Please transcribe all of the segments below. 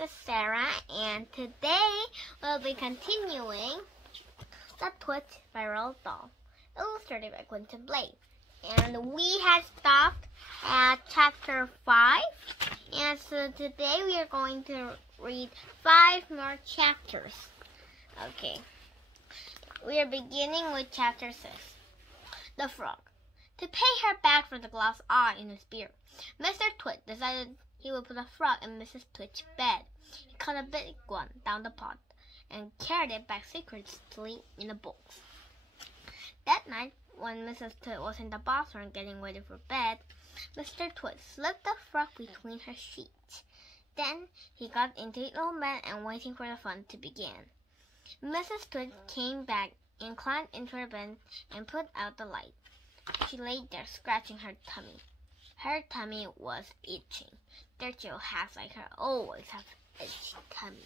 is Sarah, and today we'll be continuing the Twitts viral doll, illustrated by Quentin Blake. And we had stopped at chapter 5, and so today we are going to read 5 more chapters. Okay, we are beginning with chapter 6, The Frog. To pay her back for the glass eye in his beard, Mr. Twit decided he would put a frog in Mrs. Twit's bed. He cut a big one down the pot and carried it back secretly in a box. That night, when Mrs. Twit was in the bathroom getting ready for bed, Mr. Twit slipped the frog between her sheets. Then he got into his own bed and waiting for the fun to begin. Mrs. Twit came back and climbed into her bed and put out the light. She lay there scratching her tummy. Her tummy was itching. Dirty old hats like her always have itchy tummies.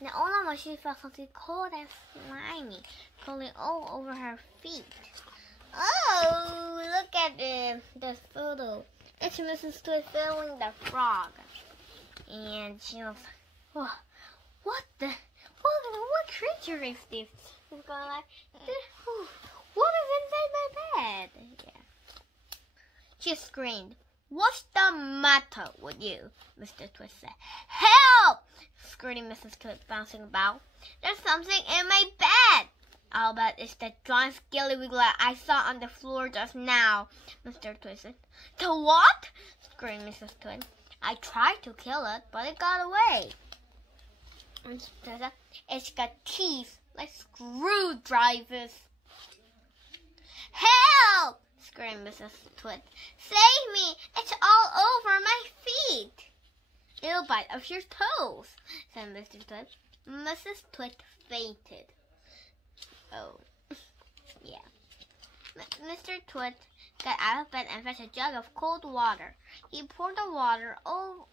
Now all at once she felt something cold and slimy crawling all over her feet. Oh, look at this photo. It's Mrs. Twit filling the frog. And she was like, what creature is this? She's going like, what is inside my bed? Yeah. She screamed. What's the matter with you? Mr. Twit said. Help! Screamed Mrs. Twit, bouncing about. There's something in my bed. I'll bet it's the giant skilly-wiggler I saw on the floor just now, Mr. Twit said. The what? Screamed Mrs. Twit. I tried to kill it, but it got away. Mr. Twit said, it's got teeth like screwdrivers. Help! Screamed Mrs. Twit. Save me! It's all over my feet. It'll bite off your toes, said Mr. Twit. Mrs. Twit fainted. Oh, yeah. Mr. Twit got out of bed and fetched a jug of cold water. He poured the water all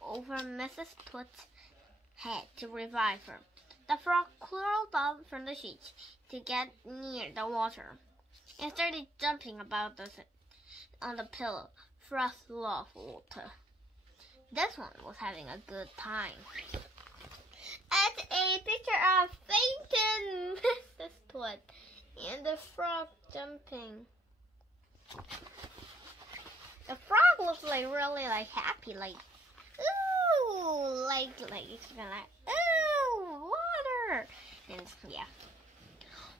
over Mrs. Twit's head to revive her. The frog crawled up from the sheets to get near the water and started jumping about on the pillow. Frost loved water. This one was having a good time. It's a picture of fainting Mrs. Twit and the frog jumping. The frog looks like really happy, like ooh, like it's kind of like ooh, water, and yeah.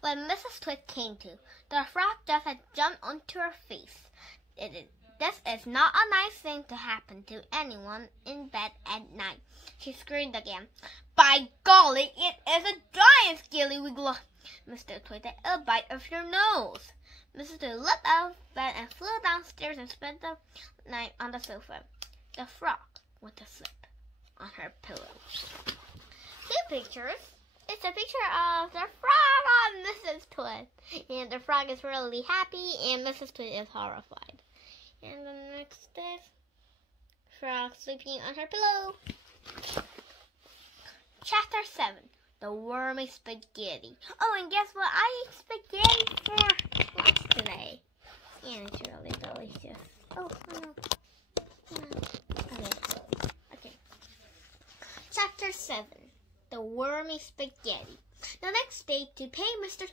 When Mrs. Twit came to, the frog just had jumped onto her face. This is not a nice thing to happen to anyone in bed at night. She screamed again. By golly, it is a giant skilly-wiggler. Mr. Twit said, it'll bite off your nose. Mrs. Twit leapt out of bed and flew downstairs and spent the night on the sofa. The frog went to sleep on her pillow. 2 pictures. It's a picture of the frog on Mrs. Twit. And the frog is really happy and Mrs. Twit is horrified. And the next is frog sleeping on her pillow. Chapter 7, The Wormy Spaghetti. Oh, and guess what? I ate spaghetti for lunch today. And it's really delicious. Oh, no. Okay. Chapter 7, The Wormy Spaghetti. The next day, to pay Mr.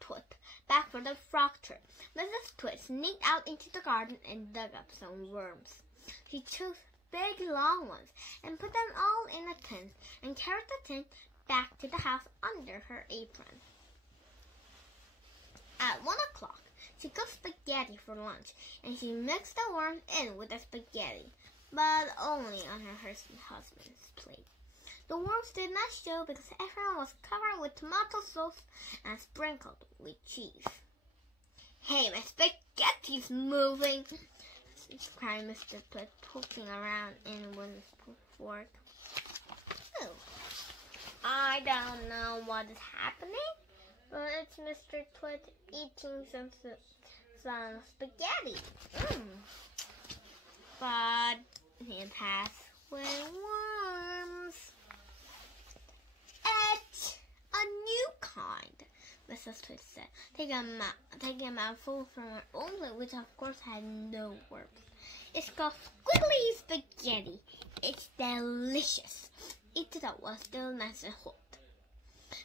Twit back for the frog trip, Mrs. Twit sneaked out into the garden and dug up some worms. She chose big long ones and put them all in a tin and carried the tin back to the house under her apron. At 1 o'clock, she cooked spaghetti for lunch and she mixed the worms in with the spaghetti, but only on her husband's plate. The worms did not show because everyone was covered with tomato sauce and sprinkled with cheese. Hey, my spaghetti's moving, cried Mr. Twit, poking around in with his fork. Oh, I don't know what is happening, but it's Mr. Twit eating some spaghetti. But it has with worms. It's a new kind, Mrs. Twit said, taking a mouthful from her own plate, which of course had no worms. It's called squiggly spaghetti. It's delicious. Eat it up while still nice and hot.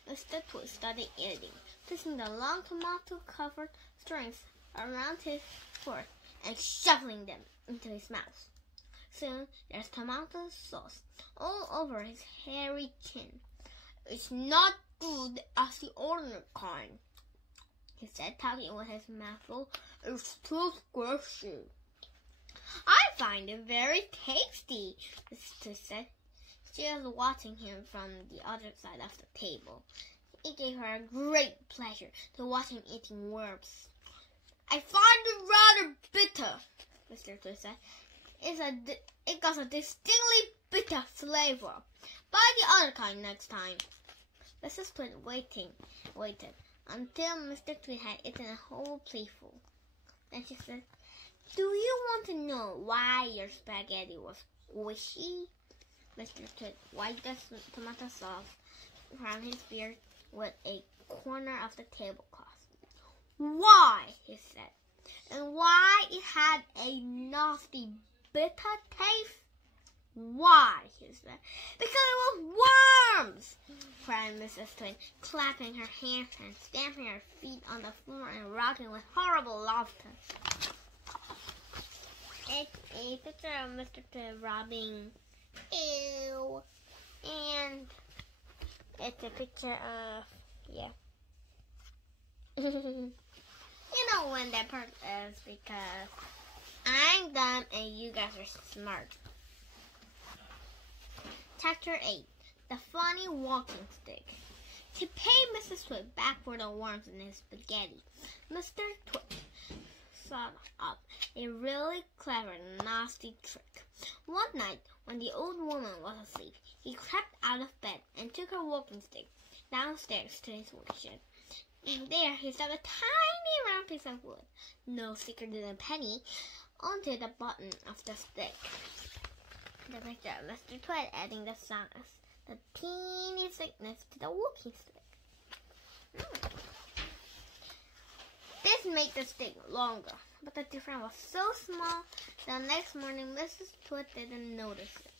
Mr. Twitts started eating, twisting the long tomato-covered strings around his fork and shoveling them into his mouth. Soon there's tomato sauce all over his hairy chin. It's not good as the ordinary kind, he said, talking with his mouth full. It's too squishy. I find it very tasty, Mr. said. She was watching him from the other side of the table. It gave her a great pleasure to watch him eating worms. I find it rather bitter, Mr. Twitts said. It got a distinctly bitter flavor. Buy the other kind next time. Mrs. Twitts waited until Mr. Twitts had eaten a whole plateful. Then she said, do you want to know why your spaghetti was squishy? Mr. Twitts wiped the tomato sauce from his beard with a corner of the tablecloth. Why? He said. And why it had a nasty bitter taste? Why? He said. Because it was worms! Cried Mrs. Twitts, clapping her hands and stamping her feet on the floor and rocking with horrible laughter. It's a picture of Mr. Twitts robbing. Ew. And it's a picture of, yeah. You know when that part is because I'm dumb and you guys are smart. Chapter 8. The Funny Walking Stick. To pay Mrs. Twitts back for the worms in his spaghetti, Mr. Twitts thought up a really clever, nasty trick. One night, when the old woman was asleep, he crept out of bed and took her walking stick downstairs to his workshop. And there he stuck a tiny round piece of wood, no thicker than a penny, onto the bottom of the stick. The picture of Mr. Twitts adding the teeny thickness to the walking stick. This made the stick longer, but the difference was so small that the next morning Mrs. Twitts didn't notice it.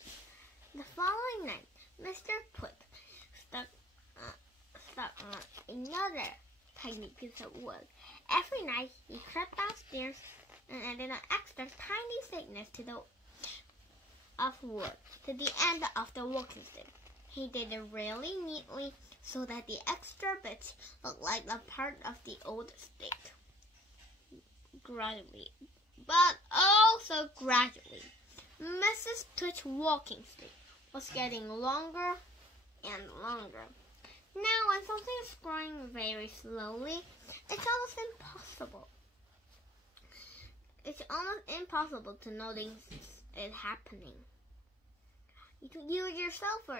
The following night, Mr. Twitts stuck on another tiny piece of wood. Every night, he crept downstairs and added an extra tiny thickness of wood to the end of the walking stick. He did it really neatly so that the extra bits looked like a part of the old stick. Gradually, Mrs. Twitts' walking stick was getting longer and longer. Now, when something is growing very slowly, it's almost impossible to notice it happening. You yourself, for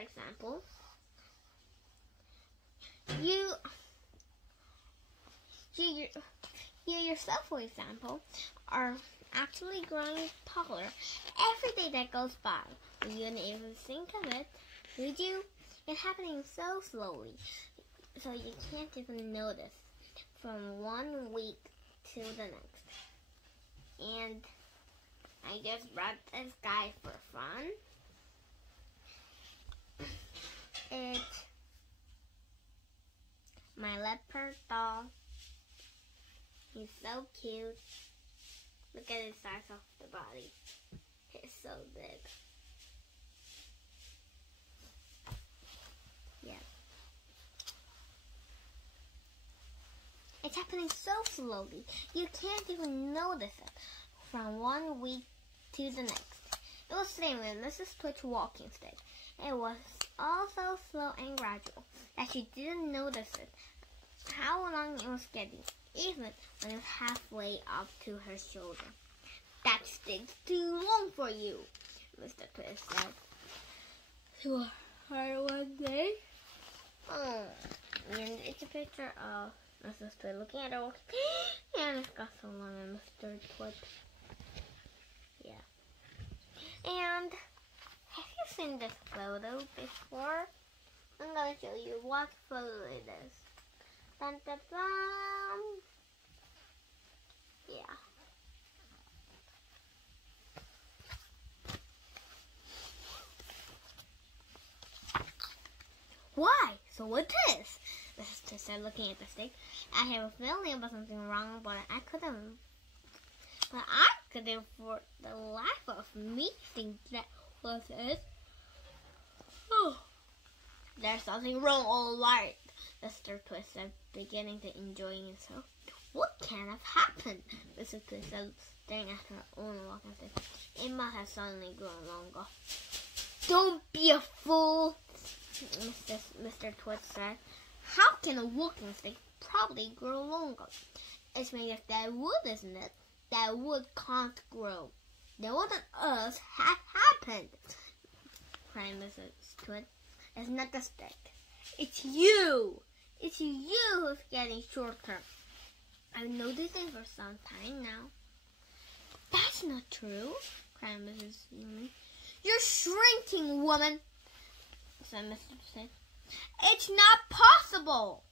example, are actually growing taller every day that goes by. You didn't even think of it, did you? It's happening so slowly, so you can't even notice from 1 week to the next. And I just brought this guy for fun. It's my leopard doll. He's so cute. Look at the size of the body. It's so big. Yeah. It's happening so slowly, you can't even notice it from 1 week to the next. It was the same with Mrs. Twitts' walking stick. It was all so slow and gradual that she didn't notice it, how long it was getting, even when it was halfway up to her shoulder. That stick's too long for you, Mr. Twitts said to her one day. Oh, and it's a picture of Mrs. Twitts looking at her walking, and it's got so long and Mr. Twitts. Yeah. And have you seen this photo before? I'm going to show you what photo it is. Dun, dun, dun. Yeah. So it is, Mrs. Twit said, looking at the stick. I have a feeling about something wrong, but I couldn't for the life of me think that was it. Oh, there's something wrong, all right, Mr. Twit said, beginning to enjoy himself. What can have happened? Mrs. Twit said, staring at her own walking stick. It must have suddenly grown longer. Don't be a fool, Mr. Twit said. How can a walking stick probably grow longer? It's made of that wood, isn't it? That wood can't grow. Then what on earth has happened? Cried Mrs. Twit. It's not the stick. It's you. It's you who's getting shorter. I've noticed it for some time now. That's not true, cried Mrs. Newman. You're shrinking, woman, said Mr. Twit. It's not possible.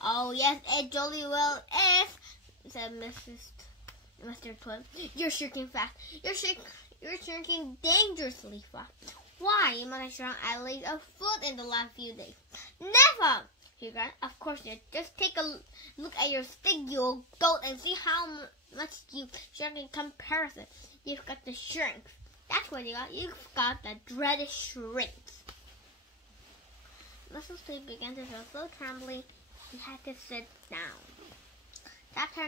Oh, yes, it jolly well is, said Mr. Twit. You're shrinking fast. You're shrinking dangerously fast. Why, you must have shrunk at least a foot in the last few days. Never, he cried. Of course not. Just take a look at your stick, you old goat, and see how much you've shrunk in comparison. You've got the shrinks. That's what you got. You've got the dreaded shrinks. Mrs. Twit began to feel so trembly she had to sit down. Chapter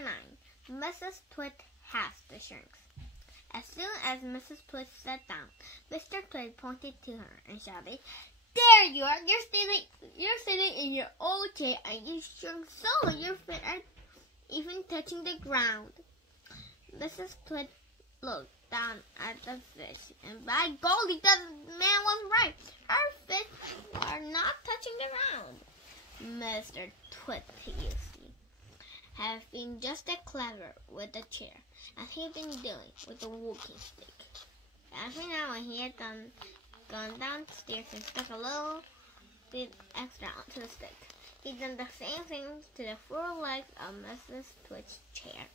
9. Mrs. Twit has the shrinks. As soon as Mrs. Twit sat down, Mr. Twit pointed to her and shouted, There you are! You're sitting in your old chair, and you shrunk so your feet are even touching the ground. Mrs. Twit looked down at the fish, and by golly, the man was right. Her feet are not touching the ground. Mr. Twit, you see, have been just as clever with the chair as he had been doing with the walking stick. Every now when he had gone downstairs and stuck a little bit extra onto the stick, he'd done the same thing to the four legs of Mrs. Twit's chair.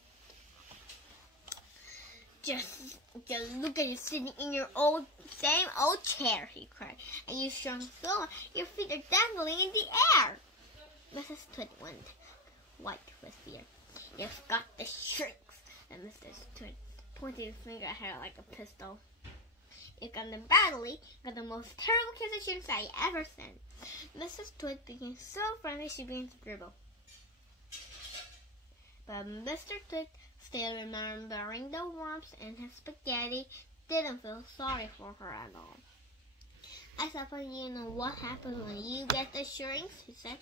Just look at you sitting in your same old chair, he cried, and you shrunk so much your feet are dangling in the air. Mrs. Twit went white with fear. You've got the shrinks, and Mr. Twit pointed his finger at her like a pistol. You've got them badly, got the most terrible case of shrinks I ever seen. Mrs. Twit became so friendly she began to dribble. But Mr. Twit, still remembering the warmth in his spaghetti, didn't feel sorry for her at all. I suppose you know what happens when you get the shrinks, he said.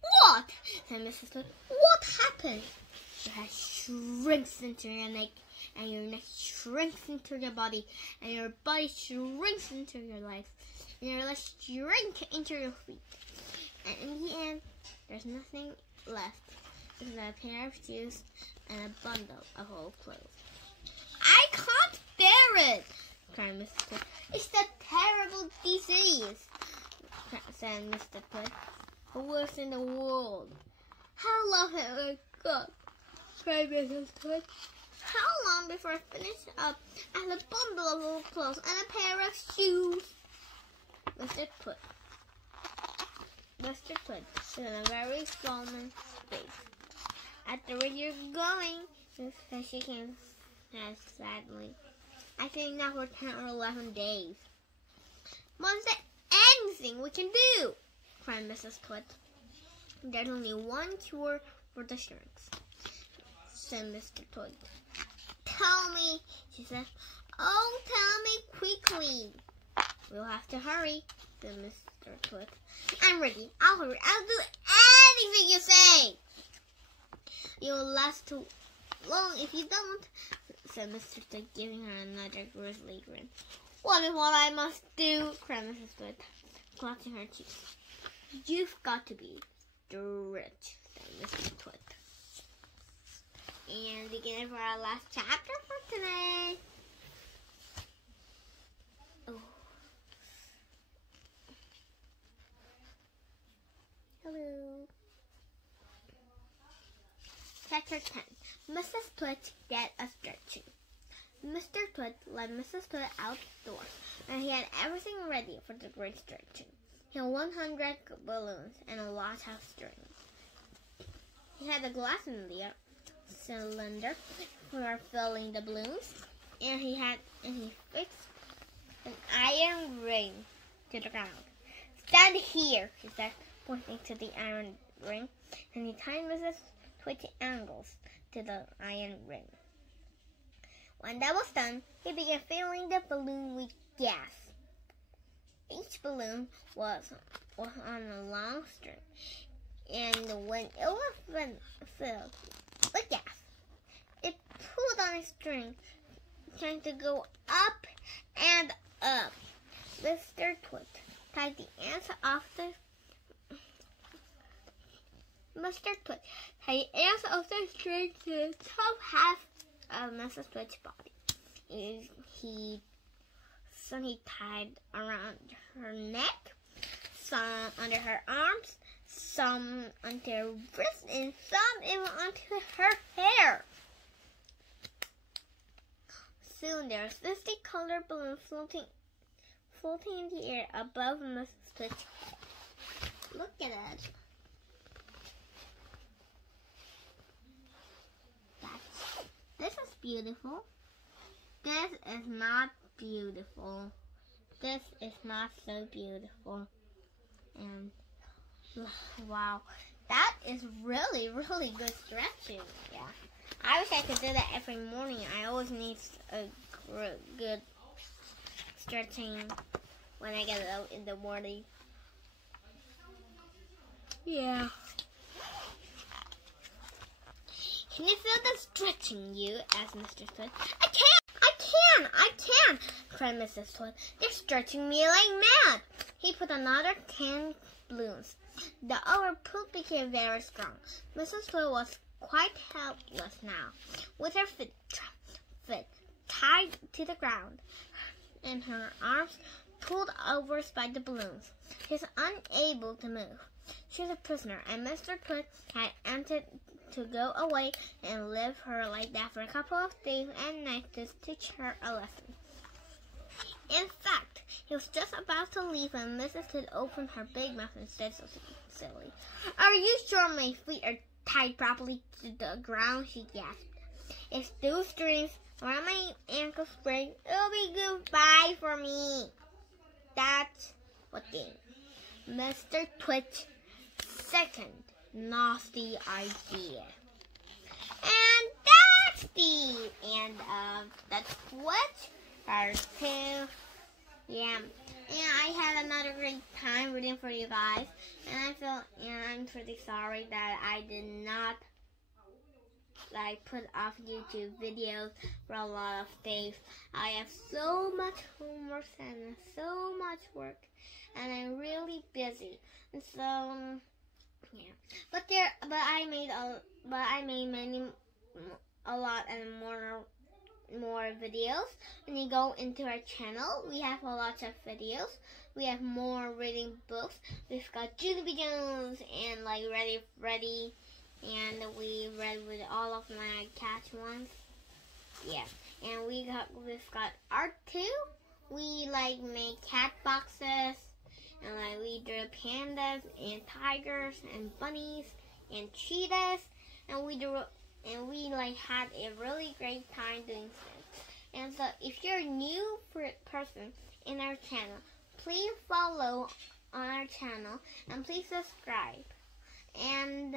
What? Said Mrs. Twit. What happens? Your head shrinks into your neck, and your neck shrinks into your body, and your body shrinks into your legs, and your legs shrink into your feet. And in the end, there's nothing left except a pair of shoes and a bundle of old clothes. I can't bear it, cried Mrs. Twit. It's a terrible disease, said Mr. Twit. The worst in the world. How long have I got? Cried Mrs. Twit. How long before I finish up as a bundle of old clothes and a pair of shoes? Mr. Twit said in a very solemn face. At the rate you're going, Mrs. shaking his head sadly. I think now for 10 or 11 days. But is there anything we can do? Cried Mrs. Twit. There's only one cure for the shrinks, said Mr. Twit. Tell me, she said. Oh, tell me quickly. We'll have to hurry, said Mr. Twit. I'm ready. I'll hurry. I'll do anything you say. You'll last too long if you don't, said Mr. Twit, giving her another grisly grin. What is what I must do? Cried Mrs. Twit, clutching her cheeks. You've got to be strict, said Mr. Twit. And beginning for our last chapter for today. Oh. Hello. Chapter 10. Mrs. Twit get a stretching. Mr. Twit led Mrs. Twit outdoors, and he had everything ready for the great stretching. He had 100 balloons and a lot of string. He had a glass cylinder for filling the balloons, and he fixed an iron ring to the ground. Stand here, he said, pointing to the iron ring, and he tied Mrs. Twitch angles to the iron ring. When that was done, he began filling the balloon with gas. Each balloon was on a long string, and when it was filled with gas, it pulled on a string, trying to go up and up. Mr. Twitch tied the ends of the string to the top half of Mrs. Twitch's body. Some he tied around her neck, some under her arms, some onto her wrist, and some even onto her hair. Soon there was 50 colored balloons floating in the air above Mrs. Twitch's head. Look at it. This is beautiful. This is not beautiful. This is not so beautiful. And wow, that is really, really good stretching. Yeah, I wish I could do that every morning. I always need a good stretching when I get out in the morning. Yeah. Can you feel the stretching, you? Asked Mr. Twitch. I can! Cried Mrs. Twitch. They're stretching me like mad. He put another 10 balloons. The overpull became very strong. Mrs. Twitch was quite helpless now, with her feet tied to the ground and her arms pulled over by the balloons. She was unable to move. She was a prisoner, and Mr. Twitch had entered to go away and leave her like that for a couple of days and nights to teach her a lesson. In fact, he was just about to leave when Mrs. Twitch opened her big mouth and said so silly. Are you sure my feet are tied properly to the ground? She gasped. If those strings around my ankles break, it'll be goodbye for me. That's what did Mr. Twitch's second nasty idea. And that's the end of the Twitch part 2. Yeah. And I had another great time reading for you guys. And I'm pretty sorry that I did not put off YouTube videos for a lot of days. I have so much homework and so much work, and I'm really busy. And so yeah, but I made a lot and more videos. When you go into our channel, we have a lot of videos. We have more reading books. We've got Julie Jones and Ready, and we read with all of my cat ones. Yeah, and we've got art too. We make cat boxes. And we drew pandas and tigers and bunnies and cheetahs, and we had a really great time doing this. And so if you're a new person in our channel, please follow on our channel and please subscribe. And